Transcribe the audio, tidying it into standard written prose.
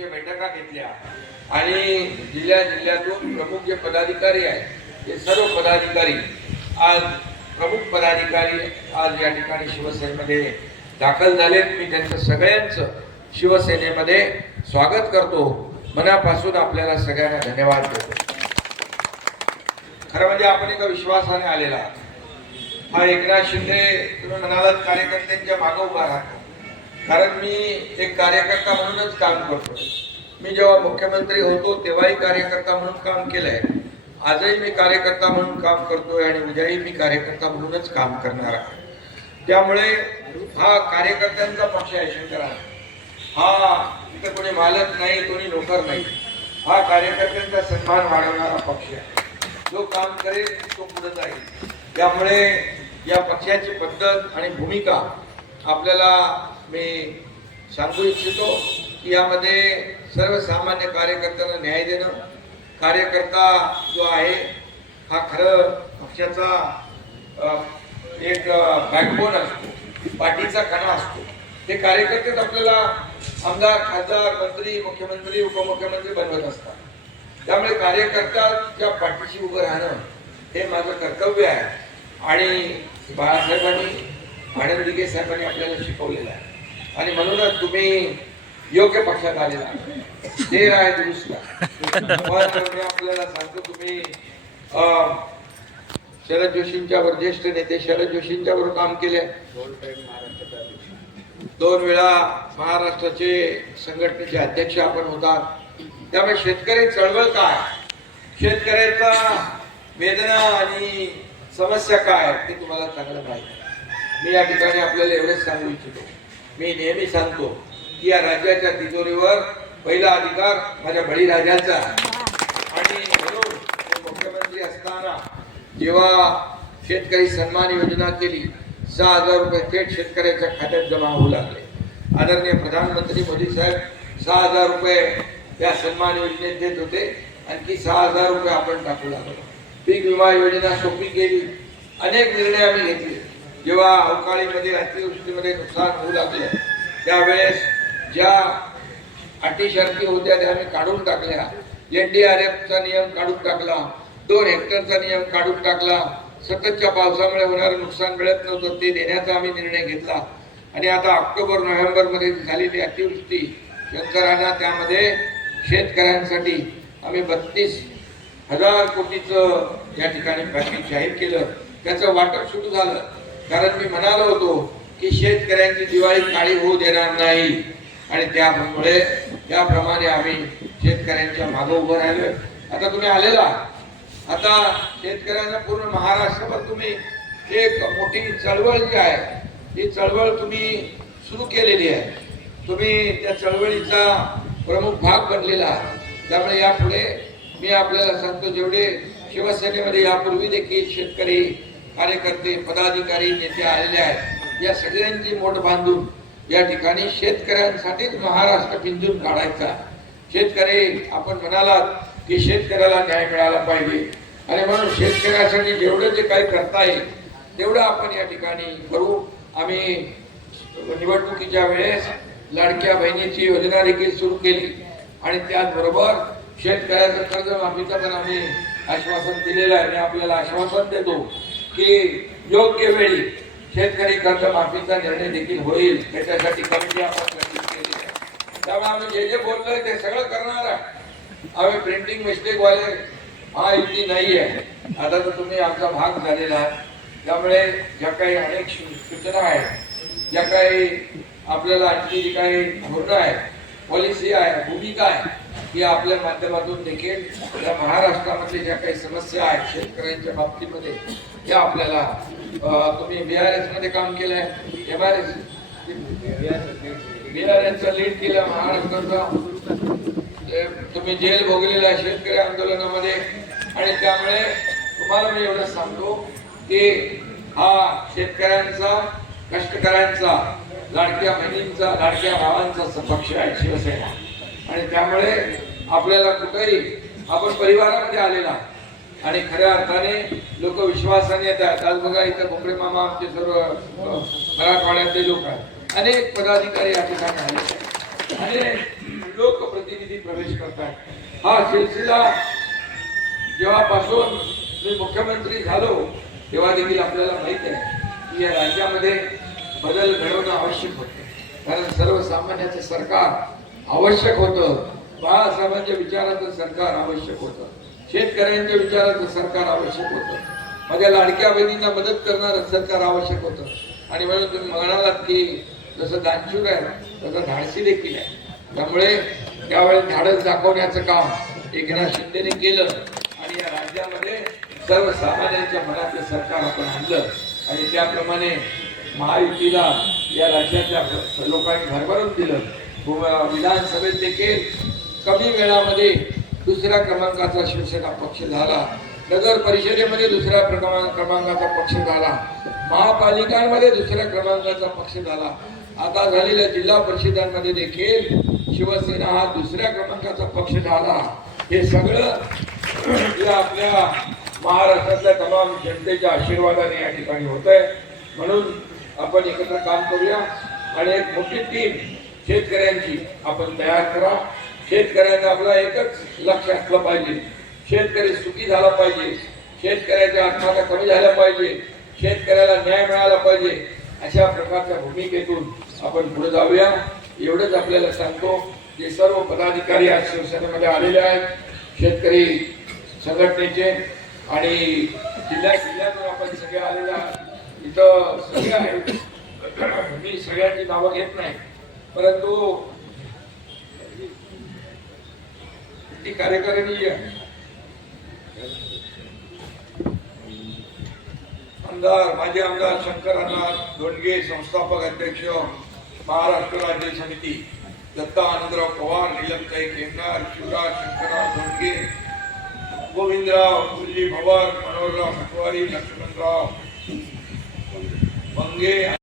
पातळीच्या बैठका घेतल्या आणि जिल्ह्यातून प्रमुख जे पदाधिकारी आहेत ते सर्व पदाधिकारी आज प्रमुख पदाधिकारी आज या ठिकाणी शिवसेनेमध्ये दाखल झालेत. मी त्यांचं सगळ्यांचं शिवसेनेमध्ये स्वागत करतो. मनापासून आपल्याला सगळ्यांना धन्यवाद देतो. खरं म्हणजे आपण एका विश्वासाने आलेला हा एकनाथ शिंदे तुम्ही म्हणालात कार्यकर्त्यांच्या मागे उभा राहतो. कारण मी एक कार्यकर्ता म्हणूनच काम करतो. मी जेव्हा मुख्यमंत्री होतो तेव्हाही कार्यकर्ता म्हणून काम केलंय. आजही मी कार्यकर्ता म्हणून काम करतोय आणि उद्याही मी कार्यकर्ता म्हणूनच काम करणार आहे. त्यामुळे हा कार्यकर्त्यांचा पक्ष आहे. शंकरा हा इथे कोणी मालक नाही, कोणी नोकर नाही. हा कार्यकर्त्यांचा सन्मान वाढवणारा पक्ष आहे. जो काम करेल तो पुढे जाईल. त्यामुळे या पक्षाची पद्धत आणि भूमिका आपल्याला मी सांगू इच्छितो की यामध्ये सर्वसामान्य कार्यकर्त्यांना न्याय देणं, कार्यकर्ता जो आहे हा खरं पक्षाचा एक बॅकबोन असतो, पाठीचा कणा असतो. ते कार्यकर्तेच आपल्याला आमदार, खासदार, मंत्री, मुख्यमंत्री, उपमुख्यमंत्री बनवत असतात. त्यामुळे कार्यकर्त्याच्या पाठीशी उभं राहणं हे माझं कर्तव्य आहे आणि बाळासाहेबांनी, आनंद दिघे साहेबांनी आपल्याला शिकवलेलं आहे. आणि म्हणूनच तुम्ही योग्य पक्षात आलेला ते आहे दुरुस्त. मी आपल्याला सांगतो, तुम्ही शरद जोशींच्यावर, ज्येष्ठ नेते शरद जोशींच्या बरोबर काम केले. 2 वेळा महाराष्ट्राचे संघटनेचे अध्यक्ष आपण होतात. त्यामुळे शेतकरी चळवळ काय, शेतकऱ्याचा वेदना आणि समस्या काय ते तुम्हाला चांगलं माहिती. मी या ठिकाणी आपल्याला एवढंच सांगू इच्छितो, मी नेहमी सांगतो की या राज्याच्या तिजोरीवर पहिला अधिकार माझ्या बळीराजाचा आणि म्हणून मुख्यमंत्री असताना जेव्हा शेतकरी सन्मान योजना केली, 6,000 रुपये थेट शेतकऱ्याच्या खात्यात जमा होऊ लागले. आदरणीय प्रधानमंत्री मोदी साहेब 6,000 रुपये या सन्मान योजनेत देत होते. आणखी 6,000 रुपये आपण टाकू लागलो. पीक विमा योजना सोपी केली. अनेक निर्णय आम्ही घेतले. जेव्हा अवकाळीमध्ये, अतिवृष्टीमध्ये नुकसान होऊ लागलं त्यावेळेस ज्या अटी शर्ती होत्या त्या आम्ही काढून टाकल्या. NDRFचा नियम काढून टाकला, 2 हेक्टरचा नियम काढून टाकला. सततच्या पावसामुळे होणारं नुकसान मिळत नव्हतं ते देण्याचा आम्ही निर्णय घेतला. आणि आता ऑक्टोबर नोव्हेंबर मध्ये झालेली अतिवृष्टी शंकरांना, त्यामध्ये शेतकऱ्यांसाठी आम्ही 32,000 कोटीचं या ठिकाणी पॅकेज जाहीर केलं. त्याचं वाटप सुरू झालं. कारण मी म्हणालो होतो की शेतकऱ्यांची दिवाळी काळी होऊ देणार नाही आणि त्यामुळे त्याप्रमाणे आम्ही शेतकऱ्यांच्या मागे उभं राहिलोय. आता तुम्ही आलेला, आता शेतकऱ्यांना पूर्ण महाराष्ट्रभर तुम्ही एक मोठी चळवळ जी आहे ही चळवळ तुम्ही सुरू केलेली आहे. तुम्ही त्या चळवळीचा प्रमुख भाग बनलेला आहे. त्यामुळे यापुढे मी आपल्याला सांगतो, जेवढे शिवसेनेमध्ये यापूर्वी देखील शेतकरी कार्यकर्ते, पदाधिकारी, नेते आलेले आहेत, या सगळ्यांची मोठ बांधून या ठिकाणी शेतकऱ्यांसाठीच महाराष्ट्र पिंजून काढायचा. शेतकरी, आपण म्हणालात की शेतकऱ्याला न्याय मिळाला पाहिजे आणि म्हणून शेतकऱ्यासाठी जेवढं जे काही करता येईल तेवढं आपण या ठिकाणी करू. आम्ही निवडणुकीच्या वेळेस लाडक्या बहिणीची योजना देखील सुरू केली आणि त्याचबरोबर शेतकऱ्याचं कर्जमाफीचं पण आम्ही आश्वासन दिलेलं आहे. मी आपल्याला आश्वासन देतो की योग्य वेळी शेतकरी कर्जमाफीचा निर्णय देखील होईल. त्याच्यासाठी कमिटी आपण गठीत केली आहे. त्यामुळे आम्ही जे बोललोय ते सगळं करणार आहे. आम्ही प्रिंटिंग मिस्टेक वाले हा युती नाही आहे. आता तर तुम्ही आमचा भाग झालेला आहे. त्यामुळे ज्या काही अनेक सूचना आहेत, ज्या काही आपल्याला आणखी जी काही धोरणं आहे, पॉलिसी आहे, भूमिका आहे, ही आपल्या माध्यमातून देखील या महाराष्ट्रामध्ये ज्या काही समस्या आहेत शेतकऱ्यांच्या बाबतीमध्ये या आपल्याला तुम्ही BRS मध्ये काम केलंय, BRS लीड केलं महाराष्ट्राचा. तुम्ही जेल भोगलेला आहे शेतकरी आंदोलनामध्ये आणि त्यामुळे तुम्हाला मी एवढं सांगतो की हा शेतकऱ्यांचा, कष्टकऱ्यांचा, लाडक्या बहिणींचा, लाडक्या भावांचा पक्ष आहे शिवसेना. आणि त्यामुळे आपल्याला कुठेही आपण परिवारामध्ये आलेला आणि खऱ्या अर्थाने लोक विश्वासाने येतात. आज बघा इथं भोकरे मामा आमचे सर्व मराठवाड्यातले लोक आहेत, अनेक पदाधिकारी या ठिकाणी आले, अनेक लोकप्रतिनिधी प्रवेश करतात। हा सिलसिला जेव्हापासून मी मुख्यमंत्री झालो तेव्हा देखील आपल्याला माहित आहे की या राज्यामध्ये बदल घडवणं आवश्यक होतं, कारण सर्वसामान्याचं सरकार आवश्यक होतं, बाळासाहेबांच्या विचाराचं सरकार आवश्यक होतं, शेतकऱ्यांच्या विचाराचं सरकार आवश्यक होतं, माझ्या लाडक्या बहिणींना मदत करणारं सरकार आवश्यक होतं। आणि म्हणून तुम्ही म्हणालात की जसं दानशूर आहे तसं धाडसी देखील आहे, त्यामुळे त्यावेळेस धाडस दाखवण्याचं काम एकनाथ शिंदेने केलं आणि या राज्यामध्ये सर्वसामान्यांच्या मनातलं सरकार आपण आणलं आणि त्याप्रमाणे महायुतीला या राज्याच्या लोकांनी भरभरून दिलं। विधानसभेत देखील कमी वेळामध्ये दुसऱ्या क्रमांकाचा शिवसेना पक्ष झाला, नगर परिषदेमध्ये दुसऱ्या क्रमांकाचा पक्ष झाला, महापालिकांमध्ये दुसऱ्या क्रमांकाचा पक्ष झाला, आता झालेल्या जिल्हा परिषदांमध्ये देखील शिवसेना हा दुसऱ्या क्रमांकाचा पक्ष झाला। हे सगळं या आपल्या महाराष्ट्रातल्या तमाम जनतेच्या आशीर्वादाने या ठिकाणी होत आहे। म्हणून आपण एकत्र काम करूया आणि एक मोठी टीम शेतकऱ्यांची आपण तयार करा। शेतकऱ्यांना आपला एकच लक्ष असलं पाहिजे, शेतकरी सुखी झाला पाहिजे, शेतकऱ्याच्या आत्महत्या कमी झाल्या पाहिजे, शेतकऱ्याला न्याय मिळाला पाहिजे, अशा प्रकारच्या भूमिकेतून आपण पुढे जाऊया एवढंच आपल्याला सांगतो। जे सर्व पदाधिकारी आज शिवसेनेमध्ये आलेले आहेत, शेतकरी संघटनेचे आणि जिल्ह्यातून आपण सगळे आलेले आहात, इथं सगळे आहेत, मी सगळ्यांची नावं घेत नाही, परंतु ती कार्यकारिणी आमदार माजी आमदार शंकरनाथ धोंडगे, संस्थापक अध्यक्ष महाराष्ट्र राज्य समिती, दत्ता आनंदराव पवार, नीलमताई केंद्रार, शिवराज शंकरराव धोंडगे, गोविंदराव मुरली भवर, मनोहरराव पटवारी, लक्ष्मणराव मंगे